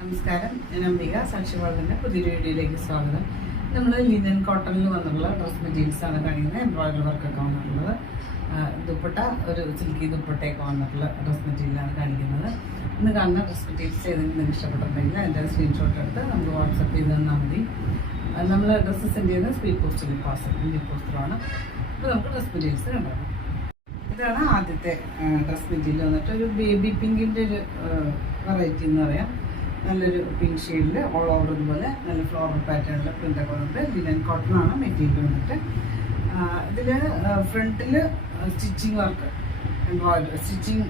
നമസ്കാരം, ഞാൻ അംബിക. സാക്ഷിവാളിൻ്റെ പുതിയൊരു വീഡിയോയിലേക്ക് സ്വാഗതം. നമ്മൾ ലിനൻ കോട്ടണിൽ വന്നിട്ടുള്ള ഡ്രസ് മെറ്റീരിയൽസ് ആണ് കാണിക്കുന്നത്. എംബ്രോയിഡറി വർക്കൊക്കെ വന്നിട്ടുള്ളത്, ദുപ്പട്ട ഒരു സിൽക്കി ദുപ്പട്ടയൊക്കെ വന്നിട്ടുള്ള ഡ്രസ് മെറ്റീരിയലാണ് കാണിക്കുന്നത്. ഇന്ന് കാണുന്ന ഡ്രസ് മെറ്റീരിയൽസ് ഏതെങ്കിലും നിങ്ങൾക്ക് ഇഷ്ടപ്പെട്ടിട്ടുണ്ടെങ്കിൽ അതിൻ്റെ സ്ക്രീൻഷോട്ട് എടുത്ത് നമുക്ക് വാട്സപ്പ് ചെയ്ത് തന്നാൽ മതി. നമ്മൾ ഡ്രസ്സ് സെൻഡ് ചെയ്യുന്നത് സ്പീഡ് പോസ്റ്റിൽ പാർസൽ ഇന്ത്യൻ പോസ്റ്ററാണ്. അപ്പോൾ നമുക്ക് ഡ്രസ് മെറ്റീരിയൽസ് കണ്ടാണ്. ഇതാണ് ആദ്യത്തെ ഡ്രസ് മെറ്റീരിയൽ വന്നിട്ട് ഒരു ബേബി പിങ്കിൻ്റെ ഒരു വെറൈറ്റി എന്ന് പറയാം. നല്ലൊരു പിങ്ക് ഷെയ്ഡിൽ ഓൾ ഓവർ ഇതുപോലെ നല്ല ഫ്ലോറൽ പാറ്റേണിൽ പ്രിൻ്റൊക്കെ വന്നിട്ട് ലിനൻ കോട്ടൺ ആണ് മെറ്റീരിയൽ വന്നിട്ട്. ഇതിൽ ഫ്രണ്ടിൽ stitching work, embroidery stitching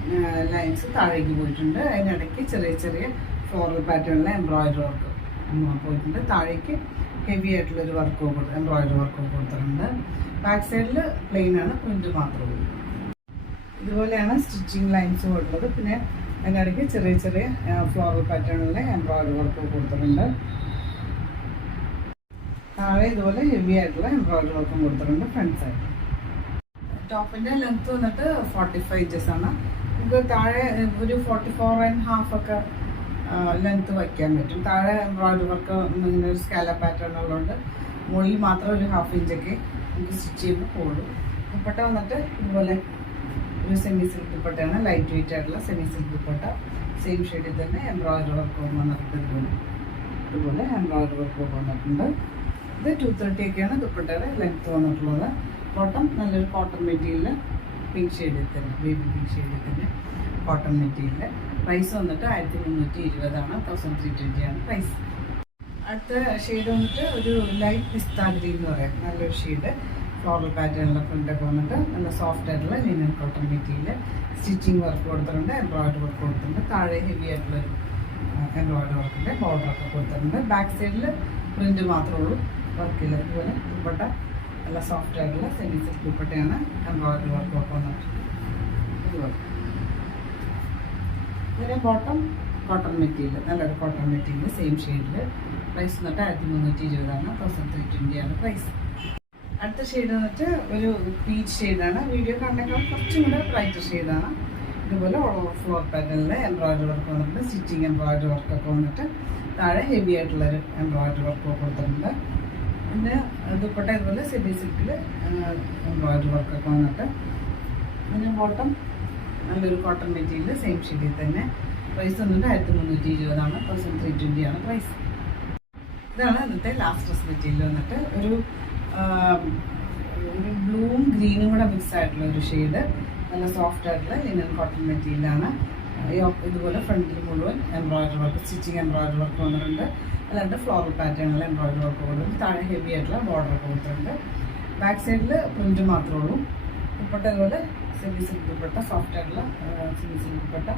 lines താഴേക്ക് പോയിട്ടുണ്ട്. അതിനിടയ്ക്ക് ചെറിയ ചെറിയ ഫ്ലോറൽ പാറ്റേണിലെ എംബ്രോയിഡറി വർക്ക് പോയിട്ടുണ്ട്. താഴേക്ക് ഹെവി ആയിട്ടുള്ളൊരു വർക്ക് എംബ്രോയിഡറി വർക്ക് കൊടുത്തിട്ടുണ്ട്. ബാക്ക് സൈഡിൽ പ്ലെയിൻ ആണ്, പ്രിൻ്റ് മാത്രമേ ഉള്ളൂ. ഇതുപോലെയാണ് സ്റ്റിച്ചിങ് ലൈൻസ് ഉള്ളത്. പിന്നെ അതിനിടയ്ക്ക് ചെറിയ ചെറിയ ഫ്ലോറൽ പാറ്റേണിലെ എംബ്രോയിഡറി വർക്ക് കൊടുത്തിട്ടുണ്ട്. താഴെ ഇതുപോലെ ഹെവി ആയിട്ടുള്ള എംബ്രോയിഡറി വർക്കും കൊടുത്തിട്ടുണ്ട് ഫ്രണ്ട് സൈഡ്. ടോപ്പിൻ്റെ ലെങ്ത് വന്നിട്ട് 45 ഇഞ്ചസ് ആണ്. നമുക്ക് താഴെ ഒരു 44.5 ഒക്കെ ലെങ്ത് വയ്ക്കാൻ പറ്റും. താഴെ എംബ്രോയിഡറി വർക്ക് ഇങ്ങനെ ഒരു സ്കാല പാറ്റേൺ ഉള്ളതുകൊണ്ട് മുകളിൽ മാത്രം ഒരു 1/2 ഇഞ്ചൊക്കെ നമുക്ക് സ്റ്റിച്ച് ചെയ്യുമ്പോൾ പോകുള്ളൂ. ദുപ്പട്ട വന്നിട്ട് ഇതുപോലെ ഒരു സെമി സിൽക്ക് ദുപ്പട്ടയാണ്, ലൈറ്റ് വെയിറ്റ് ആയിട്ടുള്ള സെമി സിൽക്ക് ദുപ്പട്ട. സെയിം ഷെയ്ഡിൽ തന്നെ എംബ്രോയിഡറി വർക്ക് വന്നിട്ടുണ്ട്. ഇതുപോലെ എംബ്രോയിഡറി വർക്ക് വന്നിട്ടുണ്ട്. ഇത് 230 ഒക്കെയാണ് ദുപ്പട്ടയുടെ ലെങ്ത് വന്നിട്ടുള്ളത്. കോട്ടൺ നല്ലൊരു കോട്ടൺ മെറ്റീരിയൽ, പിങ്ക് ഷെയ്ഡിൽ തന്നെ, ബേബി പിങ്ക് ഷെയ്ഡിൽ തന്നെ കോട്ടൺ മെറ്റീരിയൽ. പ്രൈസ് വന്നിട്ട് 1320 ആണ്, 1320 ആണ് പ്രൈസ്. അടുത്ത ഷെയ്ഡ് വന്നിട്ട് ഒരു ലൈറ്റ് പിസ്താ ഗ്രീൻ എന്ന് പറയാം. നല്ലൊരു ഷെയ്ഡ്, ഫ്ലോറൽ പാറ്റേണിലെ പ്രിൻ്റൊക്കെ വന്നിട്ട് നല്ല സോഫ്റ്റ് ആയിട്ടുള്ള linen cotton material. Stitching work കൊടുത്തിട്ടുണ്ട്, എംബ്രോയിഡറി വർക്ക് കൊടുത്തിട്ടുണ്ട്. താഴെ ഹെവി ആയിട്ടുള്ളൊരു എംബ്രോയിഡറി വർക്കിൻ്റെ ബോർഡറൊക്കെ കൊടുത്തിട്ടുണ്ട്. ബാക്ക് സൈഡിൽ പ്രിൻ്റ് മാത്രമേ ഉള്ളൂ, വർക്കില്ല. ഇതുപോലെ ദുപ്പട്ട നല്ല സോഫ്റ്റ് ആയിട്ടുള്ള സെമി സിൽക്ക് ദുപ്പട്ടയാണ്, എംബ്രോയിഡറി വർക്കൊക്കെ വന്നിട്ടുണ്ട്. ഇതുപോലെ ഇതിൻ്റെ ബോട്ടം കോട്ടൺ മെറ്റീരിയൽ, നല്ലൊരു കോട്ടൺ മെറ്റീരിയൽ സെയിം ഷെയ്ഡിൽ. പ്രൈസ് വന്നിട്ട് 1320 ആണ്, 1320 ആണ് പ്രൈസ്. അടുത്ത ഷെയ്ഡ് വന്നിട്ട് ഒരു പീച്ച് ഷെയ്ഡാണ്. വീഡിയോ കണ്ടേക്കാൾ കുറച്ചും കൂടെ ബ്രൈറ്റർ ഷെയ്ഡാണ്. ഇതുപോലെ ഫ്ലോർ പാറ്റേണിൽ എംബ്രോയിഡറി വർക്ക് വന്നിട്ട്, സ്റ്റിച്ചിങ് എംബ്രോയിഡറി വർക്കൊക്കെ വന്നിട്ട് താഴെ ഹെവി ആയിട്ടുള്ളൊരു എംബ്രോയിഡറി വർക്ക് കൊടുത്തിട്ടുണ്ട്. പിന്നെ ദുപ്പട്ട ഇതുപോലെ സെമി സിൽക്കിൽ എംബ്രോയിഡറി വർക്കൊക്കെ വന്നിട്ട്. പിന്നെ ബോട്ടം നല്ലൊരു കോട്ടൺ മെറ്റീരിയൽ സെയിം ഷെയ്ഡിൽ തന്നെ. പ്രൈസ് വന്നിട്ട് 1320 ആണ്, 1320 ആണ് പ്രൈസ്. ഇതാണ് ഇന്നത്തെ ലാസ്റ്റ് ഡ്രസ് മെറ്റീരിയൽ വന്നിട്ട് ഒരു ബ്ലൂവും ഗ്രീനും കൂടെ മിക്സ് ആയിട്ടുള്ള ഒരു ഷെയ്ഡ്. നല്ല സോഫ്റ്റ് ആയിട്ടുള്ള ലിനൻ കോട്ടൺ മെറ്റീരിയലാണ്. ഇതുപോലെ ഫ്രണ്ടിൽ മുഴുവൻ embroidery work, stitching embroidery work വന്നിട്ടുണ്ട്. അല്ലാണ്ട് ഫ്ലോറൽ പാറ്റേണിൽ എംബ്രോയിഡറി വർക്ക് കൊടുത്തിട്ടുണ്ട്. താഴെ ഹെവി ആയിട്ടുള്ള ബോർഡറൊക്കെ കൊടുത്തിട്ടുണ്ട്. ബാക്ക് സൈഡിൽ പ്രിൻറ്റ് മാത്രമേ ഉള്ളൂ. ദുപ്പട്ട ഇതുപോലെ സെമി സിൽക്ക് ദുപ്പട്ട, സോഫ്റ്റ് ആയിട്ടുള്ള സെമി സിൽക്ക് ദുപ്പട്ട,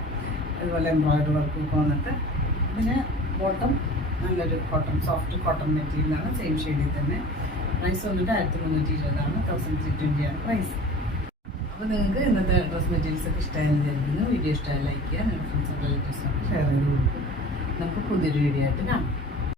അതുപോലെ എംബ്രോയിഡറി വർക്കൊക്കെ വന്നിട്ട്. പിന്നെ ബോട്ടം നല്ലൊരു കോട്ടൺ, സോഫ്റ്റ് കോട്ടൺ മെറ്റീരിയലാണ്, സെയിം ഷെയ്ഡിൽ തന്നെ. പ്രൈസ് വന്നിട്ട് 1320 ആണ്, 1320 ആണ് പ്രൈസ്. അപ്പോൾ നിങ്ങൾക്ക് ഇന്നത്തെ ഡ്രസ് മെറ്റീരിയൽസ് ഒക്കെ ഇഷ്ടമായെന്ന് വിചാരിക്കുന്നു. വീഡിയോ ഇഷ്ടമായി ലൈക്ക് ചെയ്യുക, നിങ്ങളുടെ ഫ്രണ്ട്സ് റിലേറ്റീവ്സിനൊക്കെ ഷെയർ ചെയ്ത് കൊടുക്കും. നമുക്ക് പുതിയൊരു വീഡിയോ ആയിട്ട് കാണാം.